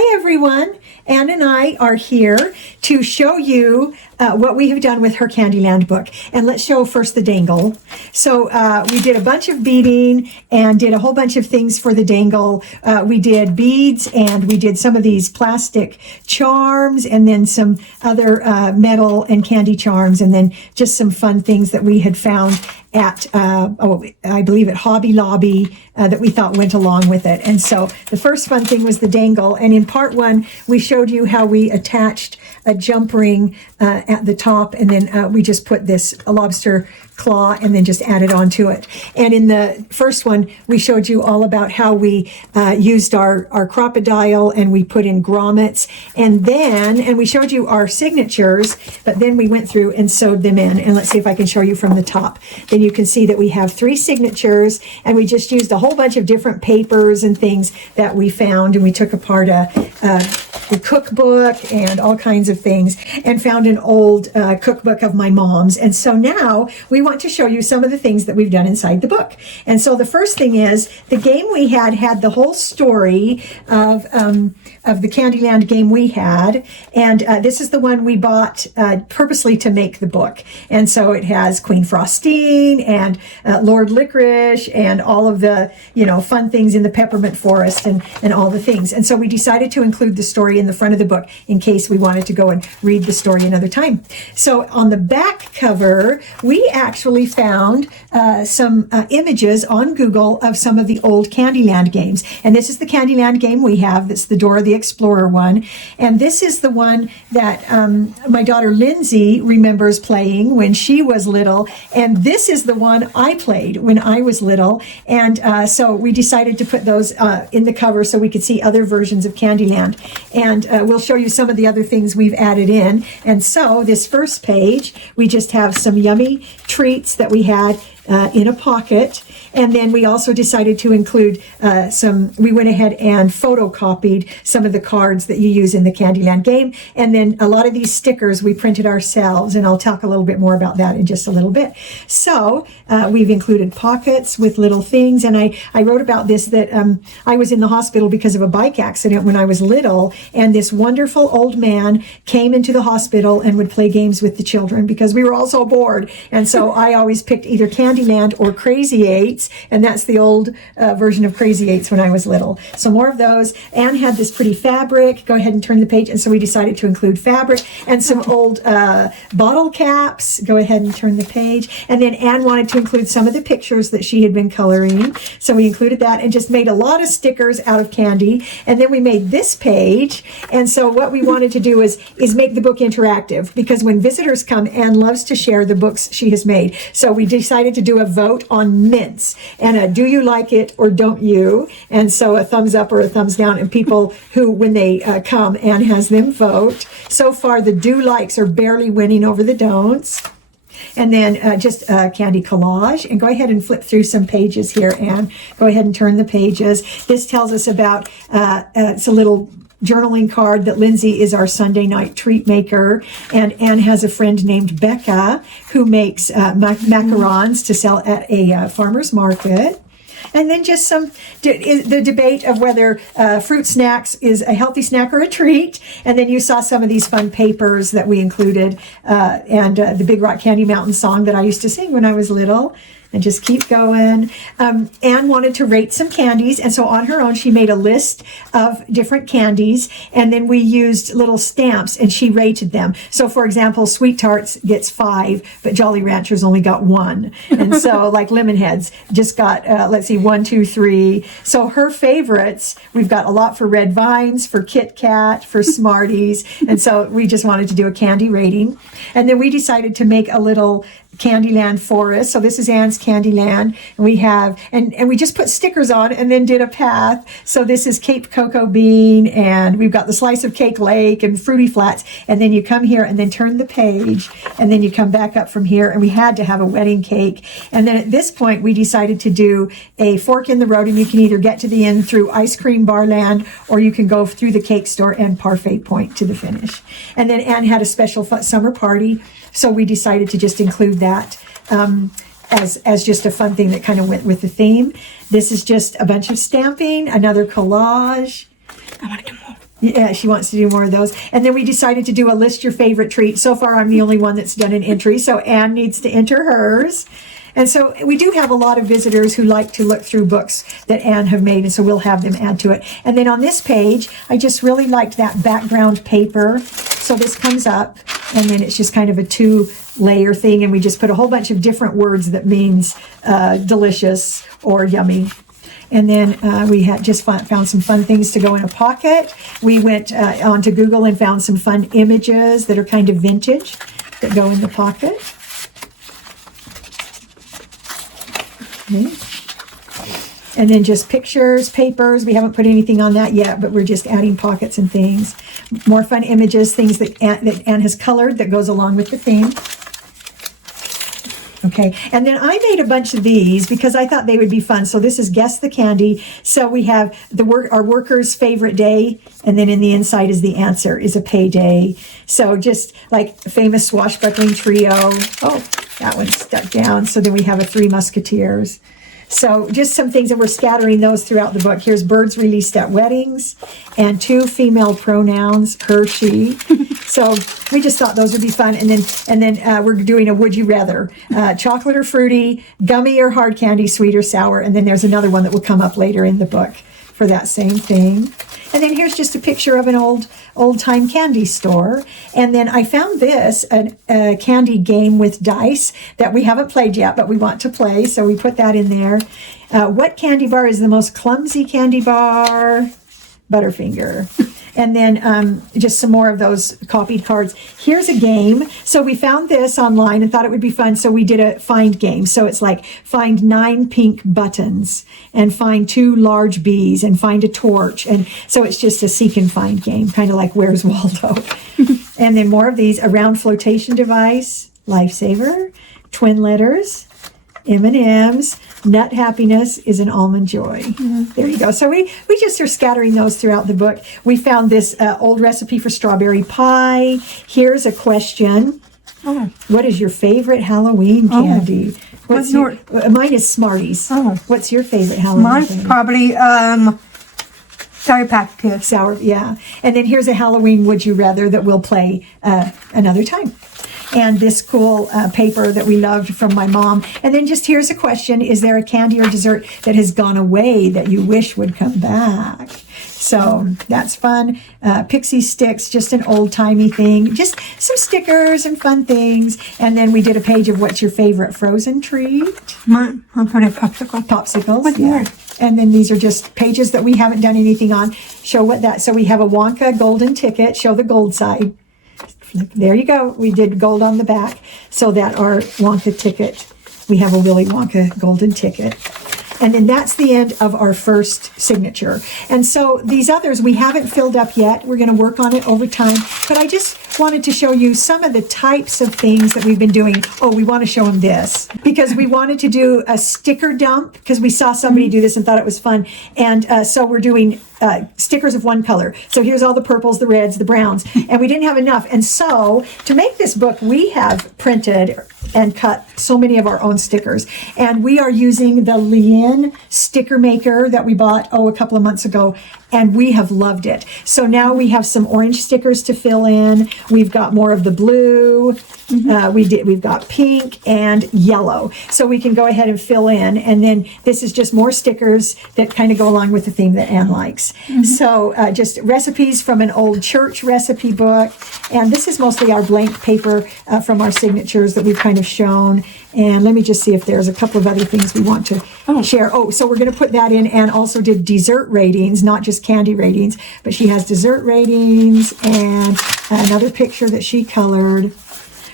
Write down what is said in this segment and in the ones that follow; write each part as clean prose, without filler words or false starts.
Hi everyone, Anne and I are here to show you what we have done with her Candyland book. And let's show first the dangle. So we did a bunch of beading and did a whole bunch of things for the dangle. We did beads and we did some of these plastic charms and then some other metal and candy charms and then just some fun things that we had found at, I believe at Hobby Lobby that we thought went along with it. And so the first fun thing was the dangle. And in part one, we showed you how we attached a jump ring at the top, and then we just put a lobster claw and then just added onto it. And in the first one, we showed you all about how we used our crocodile and we put in grommets, and we showed you our signatures, but then we went through and sewed them in. And let's see if I can show you from the top. Then you can see that we have 3 signatures, and we just used a whole bunch of different papers and things that we found, and we took apart the cookbook and all kinds of things and found an old cookbook of my mom's. And so now we want to show you some of the things that we've done inside the book. And so the first thing is the game we had the whole story of the Candyland game we had. And this is the one we bought purposely to make the book. And so it has Queen Frostine and Lord Licorice and all of the, fun things in the peppermint forest and all the things. And so we decided to include the story in the front of the book in case we wanted to go and read the story another time. So on the back cover, we actually found some images on Google of some of the old Candyland games. And this is the Candyland game we have. That's the Dora the Explorer one. And this is the one that my daughter Lindsay remembers playing when she was little. And this is the one I played when I was little. And so we decided to put those in the cover so we could see other versions of Candyland. And we'll show you some of the other things we've added in. And so this first page, we just have some yummy treats that we had in a pocket. And then we also decided to include we went ahead and photocopied some of the cards that you use in the Candyland game. And then a lot of these stickers we printed ourselves, and I'll talk a little bit more about that in just a little bit. So we've included pockets with little things. And I wrote about this, that I was in the hospital because of a bike accident when I was little. And this wonderful old man came into the hospital and would play games with the children because we were all so bored. And so I always picked either Candyland or Crazy Eights, and that's the old version of Crazy Eights when I was little. So more of those. Anne had this pretty fabric. Go ahead and turn the page. And so we decided to include fabric and some old bottle caps. Go ahead and turn the page. And then Anne wanted to include some of the pictures that she had been coloring. So we included that and just made a lot of stickers out of candy. And then we made this page. And so what we wanted to do is make the book interactive, because when visitors come, Anne loves to share the books she has made. So we decided to do a vote on mints, and do you like it or don't you? And so a thumbs up or a thumbs down, and people who, when they come, Anne has them vote. So far the do likes are barely winning over the don'ts. And then just candy collage. And go ahead and flip through some pages here, Anne. Go ahead and turn the pages. This tells us about, it's a little journaling card that Lindsay is our Sunday night treat maker, and Anne has a friend named Becca who makes macarons to sell at a farmer's market. And then just the debate of whether fruit snacks is a healthy snack or a treat. And then you saw some of these fun papers that we included, and the Big Rock Candy Mountain song that I used to sing when I was little. And just keep going. Anne wanted to rate some candies, and so on her own she made a list of different candies, and then we used little stamps and she rated them. So for example, Sweet Tarts gets 5, but Jolly Ranchers only got 1. And so like Lemon Heads just got 1, 2, 3. So her favorites, we've got a lot for Red Vines, for Kit Kat, for Smarties, and so we just wanted to do a candy rating. And then we decided to make a little Candyland forest. So this is Anne's Candyland, and we have and we just put stickers on and then did a path. So this is Cape Cocoa Bean, and we've got the Slice of Cake Lake and Fruity Flats. And then you come here and then turn the page, and then you come back up from here, and we had to have a wedding cake. And then at this point we decided to do a fork in the road, and you can either get to the end through Ice Cream Barland, or you can go through the cake store and Parfait Point to the finish. And then Anne had a special summer party, so we decided to just include that as just a fun thing that kind of went with the theme. This is just a bunch of stamping, another collage. I want to do more. Yeah, she wants to do more of those. And then we decided to do a list your favorite treat. So far, I'm the only one that's done an entry, so Anne needs to enter hers. And so we do have a lot of visitors who like to look through books that Anne have made, and so we'll have them add to it. And then on this page, I just really liked that background paper. So this comes up, and then it's just kind of a 2-layer thing, and we just put a whole bunch of different words that means delicious or yummy. And then we had just found some fun things to go in a pocket. We went onto Google and found some fun images that are kind of vintage that go in the pocket. Okay. And then just pictures, papers. We haven't put anything on that yet, but we're just adding pockets and things. More fun images, things that Anne has colored that goes along with the theme. Okay, and then I made a bunch of these because I thought they would be fun. So this is Guess the Candy. So we have our workers' favorite day, and then in the inside is the answer, is a payday. So just like a famous swashbuckling trio. Oh, that one's stuck down. So then we have a Three Musketeers. So just some things, and we're scattering those throughout the book. Here's birds released at weddings, and 2 female pronouns, her, she. So we just thought those would be fun. And then we're doing a would you rather, chocolate or fruity, gummy or hard candy, sweet or sour. And then there's another one that will come up later in the book for that same thing. And then here's just a picture of an old-time candy store. And then I found this, a candy game with dice that we haven't played yet, but we want to play, so we put that in there. What candy bar is the most clumsy candy bar? Butterfinger. And then just some more of those copied cards. Here's a game. So we found this online and thought it would be fun, so we did a find game. So it's like find 9 pink buttons and find 2 large bees and find a torch. And so it's just a seek and find game, kind of like Where's Waldo? And then more of these, a round flotation device, lifesaver, twin letters, M&M's, nut happiness is an almond joy. There you go. So we just are scattering those throughout the book. We found this old recipe for strawberry pie. Here's a question. What is your favorite Halloween candy? What's your, mine is Smarties. What's your favorite Halloween Mine's candy? probably Sour Patch Kids. Sour, yeah. And then here's a Halloween would you rather that we'll play another time. And this cool paper that we loved from my mom. And then just here's a question. Is there a candy or dessert that has gone away that you wish would come back? So that's fun. Pixie sticks, just an old-timey thing. Just some stickers and fun things. And then we did a page of what's your favorite frozen treat. Mine, I'm putting popsicles. Popsicles. What's yours? And then these are just pages that we haven't done anything on. Show what that. So we have a Wonka golden ticket. Show the gold side. There you go. We did gold on the back. So that our Wonka ticket, we have a Willy Wonka golden ticket. And then that's the end of our first signature. And so these others we haven't filled up yet. We're going to work on it over time. But I just wanted to show you some of the types of things that we've been doing. Oh, we want to show them this because we wanted to do a sticker dump because we saw somebody do this and thought it was fun. And so we're doing stickers of one color. So here's all the purples, the reds, the browns, and we didn't have enough. And so to make this book, we have printed and cut so many of our own stickers. And we are using the Leanne sticker maker that we bought, a couple of months ago, and we have loved it. So now we have some orange stickers to fill in. We've got more of the blue. We've got pink and yellow. So we can go ahead and fill in. And then this is just more stickers that kind of go along with the theme that Anne likes. So just recipes from an old church recipe book. And this is mostly our blank paper from our signatures that we've kind of shown. And let me just see if there's a couple of other things we want to share. So we're going to put that in. Anne also did dessert ratings, not just candy ratings, but she has dessert ratings and another picture that she colored.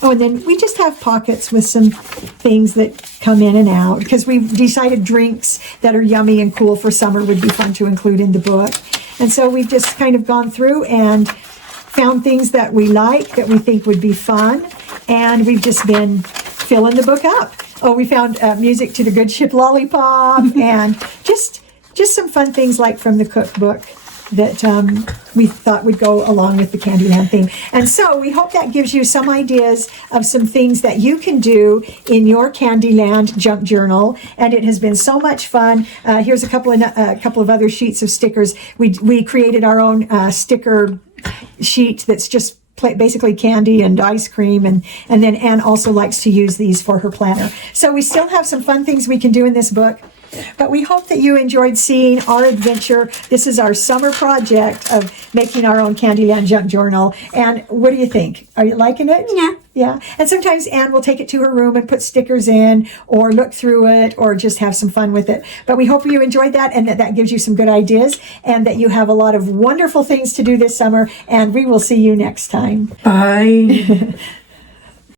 And then we just have pockets with some things that come in and out because we've decided drinks that are yummy and cool for summer would be fun to include in the book. And so we've just kind of gone through and found things that we like, that we think would be fun, and we've just been filling the book up. We found music to the Good Ship Lollipop and just some fun things like from the cookbook. that we thought would go along with the Candyland theme. And so we hope that gives you some ideas of some things that you can do in your Candyland junk journal. And it has been so much fun. Here's a couple of other sheets of stickers. We created our own sticker sheet that's just basically candy and ice cream, and then Anne also likes to use these for her planner. So we still have some fun things we can do in this book, but we hope that you enjoyed seeing our adventure. This is our summer project of making our own Candyland junk journal. And what do you think? Are you liking it? Yeah. Yeah. And sometimes Anne will take it to her room and put stickers in, or look through it, or just have some fun with it. But we hope you enjoyed that, and that gives you some good ideas, and that you have a lot of wonderful things to do this summer. And we will see you next time. Bye.